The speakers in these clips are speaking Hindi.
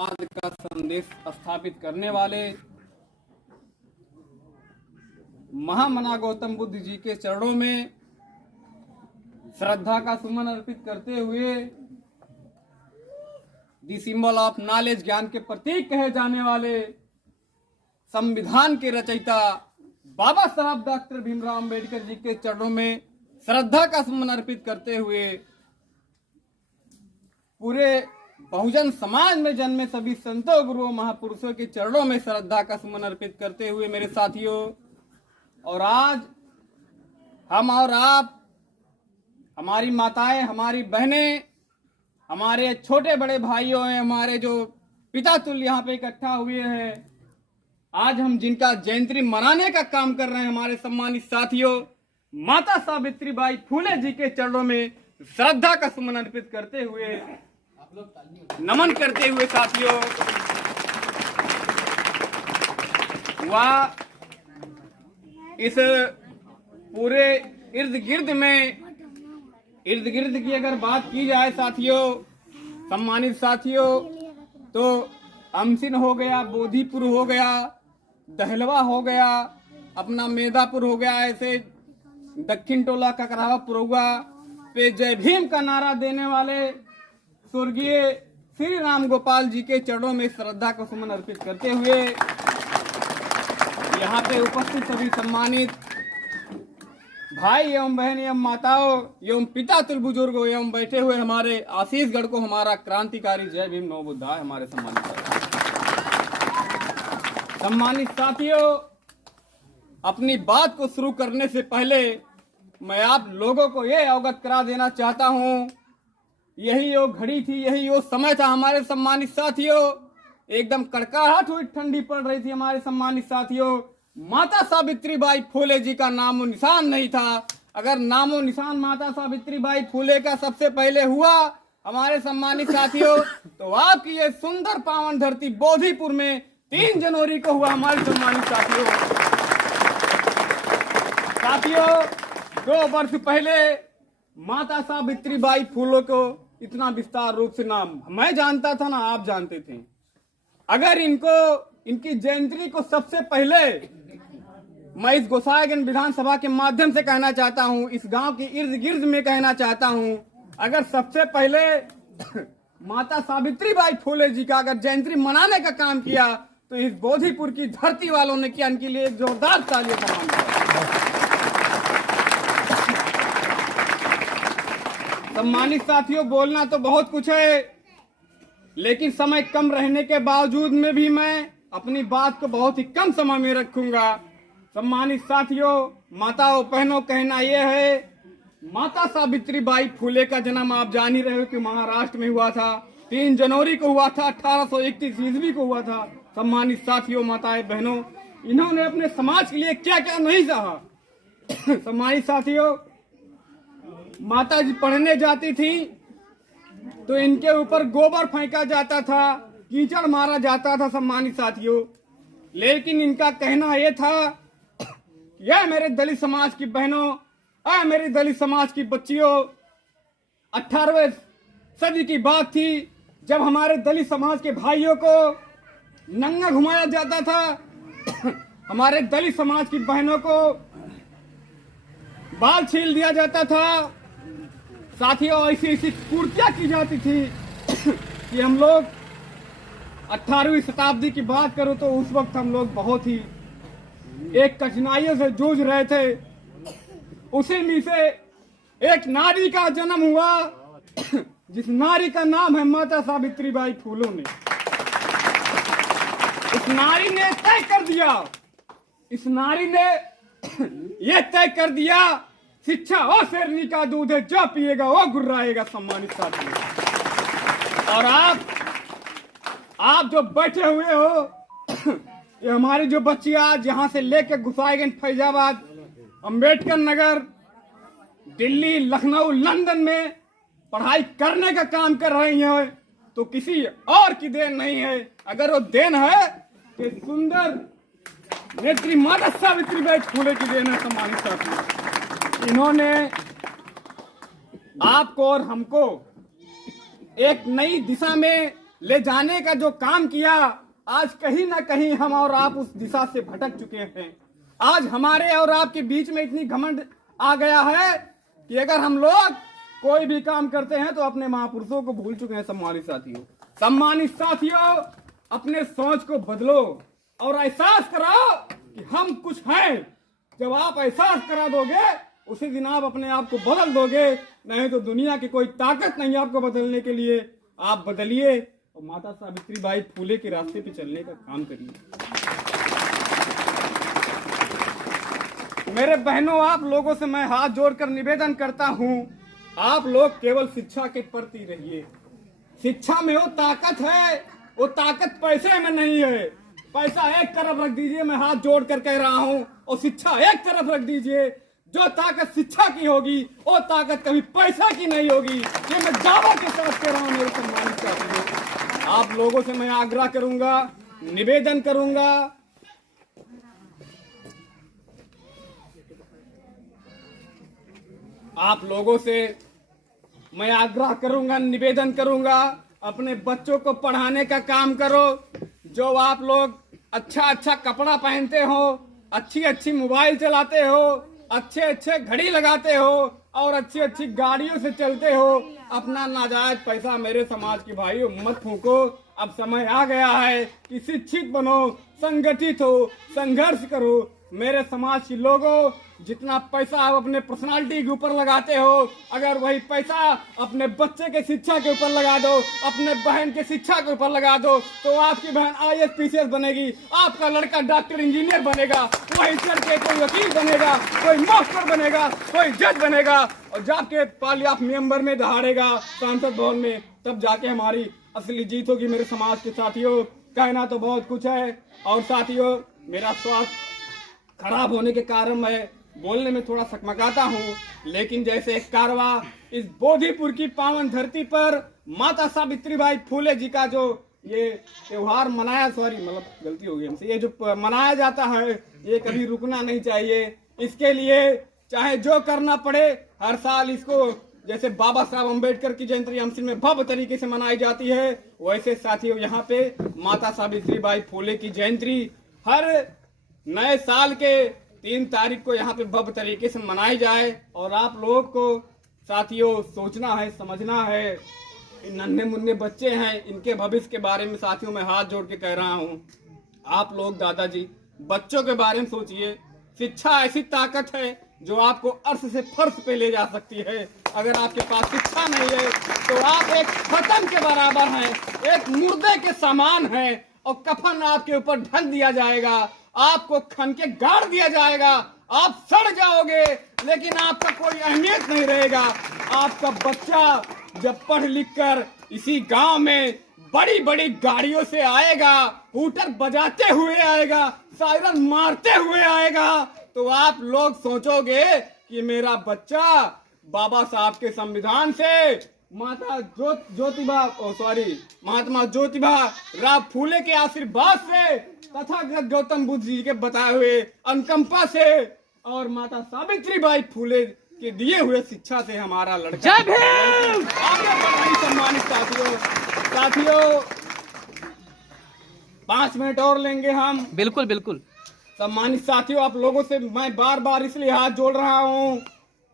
समाज का संदेश स्थापित करने वाले महामना गौतम बुद्ध जी के चरणों में श्रद्धा का सुमन अर्पित करते हुए दी सिंबल ऑफ नॉलेज, ज्ञान के प्रतीक कहे जाने वाले संविधान के रचयिता बाबा साहब डॉक्टर भीमराव अंबेडकर जी के चरणों में श्रद्धा का सुमन अर्पित करते हुए पूरे बहुजन समाज में जन्मे सभी संतों, गुरुओं, महापुरुषों के चरणों में श्रद्धा का सुमन अर्पित करते हुए मेरे साथियों, और आज हम और आप, हमारी माताएं, हमारी बहनें, हमारे छोटे बड़े भाइयों हैं, हमारे जो पिता तुल्य यहाँ पे इकट्ठा हुए हैं, आज हम जिनका जयंती मनाने का काम कर रहे हैं, हमारे सम्मानित साथियों, माता सावित्री बाई फुले जी के चरणों में श्रद्धा का सुमन अर्पित करते हुए, नमन करते हुए साथियों, वह इस पूरे इर्द गिर्द की अगर बात की जाए साथियों, सम्मानित साथियों, तो अमसिन हो गया, बोधीपुर हो गया, दहलवा हो गया, अपना मेदापुर हो गया, ऐसे दक्षिण टोला ककरावापुर हुआ पे जय भीम का नारा देने वाले स्वर्गीय श्री राम गोपाल जी के चरणों में श्रद्धा को सुमन अर्पित करते हुए यहाँ पे उपस्थित सभी सम्मानित भाई एवं बहन एवं माताओं एवं पिता तुल बुजुर्गों एवं बैठे हुए हमारे आशीषगढ़ को हमारा क्रांतिकारी जय भीम नव बुद्धाय हमारे सम्मानित साथियों, अपनी बात को शुरू करने से पहले मैं आप लोगों को ये अवगत करा देना चाहता हूँ, यही वो घड़ी थी, यही वो समय था हमारे सम्मानित साथियों, एकदम कड़काहट हुई ठंडी पड़ रही थी हमारे सम्मानित साथियों, माता सावित्री बाई फुले जी का नामो निशान नहीं था। अगर नामो निशान माता सावित्री बाई फुले का सबसे पहले हुआ हमारे सम्मानित साथियों, तो आपकी ये सुंदर पावन धरती बोधीपुर में 3 जनवरी को हुआ हमारे सम्मानित साथियों। 2 वर्ष पहले माता सावित्री बाई फुले को इतना विस्तार रूप से नाम मैं जानता था ना आप जानते थे। अगर इनकी जयंती को सबसे पहले मैं इस गोसाईगंज विधानसभा के माध्यम से कहना चाहता हूं, इस गांव के इर्द गिर्द में कहना चाहता हूं, अगर सबसे पहले माता सावित्री बाई फुले जी का अगर जयंती मनाने का काम किया तो इस बोधीपुर की धरती वालों ने किया। इनके लिए एक जोरदार तालियां बजाएं। सम्मानित साथियों, बोलना तो बहुत कुछ है, लेकिन समय कम रहने के बावजूद में भी मैं अपनी बात को बहुत ही कम समय में रखूंगा। सम्मानित साथियों, माताओं, बहनों, कहना यह है, माता सावित्री बाई फुले का जन्म आप जान ही रहे हो कि महाराष्ट्र में हुआ था, 3 जनवरी को हुआ था, 1831 ईस्वी को हुआ था। सम्मानित साथियों, माताएं, बहनों, इन्होंने अपने समाज के लिए क्या क्या नहीं सहा। सम्मानित साथियों, माता जी पढ़ने जाती थी तो इनके ऊपर गोबर फेंका जाता था, कीचड़ मारा जाता था। सम्मानित साथियों, लेकिन इनका कहना यह था, यह मेरे दलित समाज की बहनों, मेरी दलित समाज की बच्चियों, 18वीं सदी की बात थी जब हमारे दलित समाज के भाइयों को नंगा घुमाया जाता था, हमारे दलित समाज की बहनों को बाल छील दिया जाता था। साथियों, ऐसी कुर्तियां की जाती थी कि हम लोग 18वीं शताब्दी की बात करो तो उस वक्त हम लोग बहुत ही एक कठिनाइयों से जूझ रहे थे। उसी में से एक नारी का जन्म हुआ जिस नारी का नाम है माता सावित्री बाई फुले ने। इस नारी ने तय कर दिया, इस नारी ने यह तय कर दिया, शिक्षा और शेरनी का दूध है, जो पिएगा वो गुर्राएगा। सम्मानित साथियों, और आप जो बैठे हुए हो, ये हमारी जो बच्ची आज यहाँ से लेके गोसाईगंज, फैजाबाद, अंबेडकर नगर, दिल्ली, लखनऊ, लंदन में पढ़ाई करने का काम कर रही है, तो किसी और की देन नहीं है। अगर वो देन है तो सुंदर नेत्री माता सावित्री बाई फुले की देन है। सम्मानित साथियों, इन्होंने आपको और हमको एक नई दिशा में ले जाने का जो काम किया, आज कहीं ना कहीं हम और आप उस दिशा से भटक चुके हैं। आज हमारे और आपके बीच में इतनी घमंड आ गया है कि अगर हम लोग कोई भी काम करते हैं तो अपने महापुरुषों को भूल चुके हैं। सम्मानित साथियों, अपने सोच को बदलो और एहसास कराओ कि हम कुछ हैं। जब आप एहसास करा दोगे उसी दिन आप अपने आप को बदल दोगे, नहीं तो दुनिया की कोई ताकत नहीं आपको बदलने के लिए। आप बदलिए और माता सावित्रीबाई फूले के रास्ते पे चलने का काम करिए। मेरे बहनों, आप लोगों से मैं हाथ जोड़कर निवेदन करता हूं, आप लोग केवल शिक्षा के प्रति रहिए। शिक्षा में वो ताकत है, वो ताकत पैसे में नहीं है। पैसा एक तरफ रख दीजिए, मैं हाथ जोड़ कर कह रहा हूं, और शिक्षा एक तरफ रख दीजिए। जो ताकत शिक्षा की होगी वो ताकत कभी पैसा की नहीं होगी। ये मैं दावा के साथ कह रहा हूं। मेरे सम्मानित साथियों, आप लोगों से मैं आग्रह करूंगा, निवेदन करूंगा, आप लोगों से मैं आग्रह करूंगा, निवेदन करूंगा, अपने बच्चों को पढ़ाने का काम करो। जो आप लोग अच्छा अच्छा कपड़ा पहनते हो, अच्छी अच्छी मोबाइल चलाते हो, अच्छे अच्छे घड़ी लगाते हो और अच्छी अच्छी गाड़ियों से चलते हो, अपना नाजायज पैसा मेरे समाज के भाइयों मत फूको। अब समय आ गया है कि शिक्षित बनो, संगठित हो, संघर्ष करो। मेरे समाज के लोगों, जितना पैसा आप अपने पर्सनालिटी के ऊपर लगाते हो, अगर वही पैसा अपने बच्चे के शिक्षा के ऊपर लगा दो, अपने बहन के शिक्षा के ऊपर लगा दो, तो आपकी बहन IAS PCS बनेगी, आपका लड़का डॉक्टर इंजीनियर बनेगा, वही चढ़ के कोई वकील बनेगा, कोई मास्टर बनेगा, कोई जज बनेगा, और जाके पार्लियामेंट मेंबर में दहाड़ेगा सांसद भवन में। तब जाके हमारी असली जीत होगी। मेरे समाज के साथियों, कहना तो बहुत कुछ है, और साथियों मेरा स्वास्थ्य खराब होने के कारण मैं बोलने में थोड़ा सकमकाता हूँ, लेकिन जैसे एक कारवा इस बोधीपुर की पावन धरती पर माता सावित्रीबाई फूले जी का जो ये त्योहार मनाया, गलती हो गई हमसे, ये जो मनाया जाता है ये कभी रुकना नहीं चाहिए। इसके लिए चाहे जो करना पड़े, हर साल इसको जैसे बाबा साहब अम्बेडकर की जयंती हमसिन में भव्य तरीके से मनाई जाती है, वैसे साथियों यहाँ पे माता सावित्रीबाई फूले की जयंती हर नए साल के 3 तारीख को यहाँ पे भव्य तरीके से मनाई जाए। और आप लोग को साथियों सोचना है, समझना है, नन्हे मुन्ने बच्चे हैं, इनके भविष्य के बारे में साथियों मैं हाथ जोड़ के कह रहा हूँ। आप लोग दादाजी बच्चों के बारे में सोचिए। शिक्षा ऐसी ताकत है जो आपको अर्श से फर्श पे ले जा सकती है। अगर आपके पास शिक्षा नहीं है तो आप एक खत्म के बराबर हैं, एक मुर्दे के समान हैं, और कफन आपके ऊपर ढक दिया जाएगा, आपको खन के गाड़ दिया जाएगा, आप सड़ जाओगे, लेकिन आपका कोई अहमियत नहीं रहेगा। आपका बच्चा जब पढ़ लिख कर इसी गांव में बड़ी बड़ी गाड़ियों से आएगा, हूटर बजाते हुए आएगा, सायरन मारते हुए आएगा, तो आप लोग सोचोगे कि मेरा बच्चा बाबा साहब के संविधान से, महात्मा ज्योतिबा राव फूले के आशीर्वाद से, तथागत गौतम बुद्ध जी के बताए हुए अनुकंपा से, और माता सावित्रीबाई फूले के दिए हुए शिक्षा से हमारा लड़का आगे बढ़ रही। सम्मानित साथियों 5 मिनट और लेंगे हम। बिल्कुल बिल्कुल। सम्मानित साथियों, आप लोगों से मैं बार बार इसलिए हाथ जोड़ रहा हूँ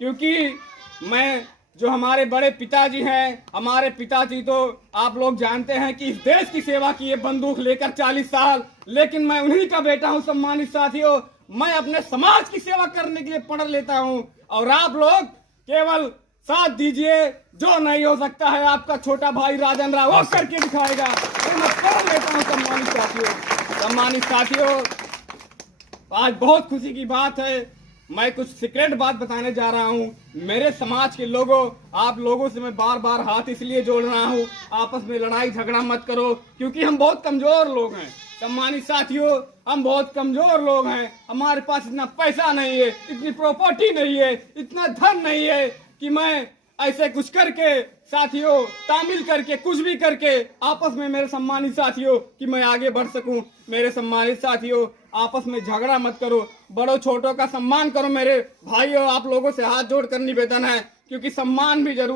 क्योंकि मैं जो हमारे बड़े पिताजी हैं, हमारे पिताजी तो आप लोग जानते हैं कि इस देश की सेवा की है बंदूक लेकर 40 साल, लेकिन मैं उन्हीं का बेटा हूं। सम्मानित साथियों, मैं अपने समाज की सेवा करने के लिए पढ़ लेता हूं, और आप लोग केवल साथ दीजिए। जो नहीं हो सकता है आपका छोटा भाई राजन राव वो करके दिखाएगा, तो मैं पढ़ लेता हूं। सम्मानित साथियों, आज बहुत खुशी की बात है, मैं कुछ सीक्रेट बात बताने जा रहा हूं। मेरे समाज के लोगों, आप लोगों से मैं बार बार हाथ इसलिए जोड़ रहा हूं, आपस में लड़ाई झगड़ा मत करो, क्योंकि हम बहुत कमजोर लोग हैं। सम्मानित साथियों, हम बहुत कमजोर लोग हैं, हमारे पास इतना पैसा नहीं है, इतनी प्रॉपर्टी नहीं है, इतना धन नहीं है कि मैं ऐसे कुछ करके साथियों तामिल करके कुछ भी करके आपस में, मेरे सम्मानित साथियों, कि मैं आगे बढ़ सकूं। मेरे सम्मानित साथियों, आपस में झगड़ा मत करो, बड़ों छोटों का सम्मान करो। मेरे भाइयों, आप लोगों से हाथ जोड़कर निवेदन है, क्योंकि सम्मान भी जरूर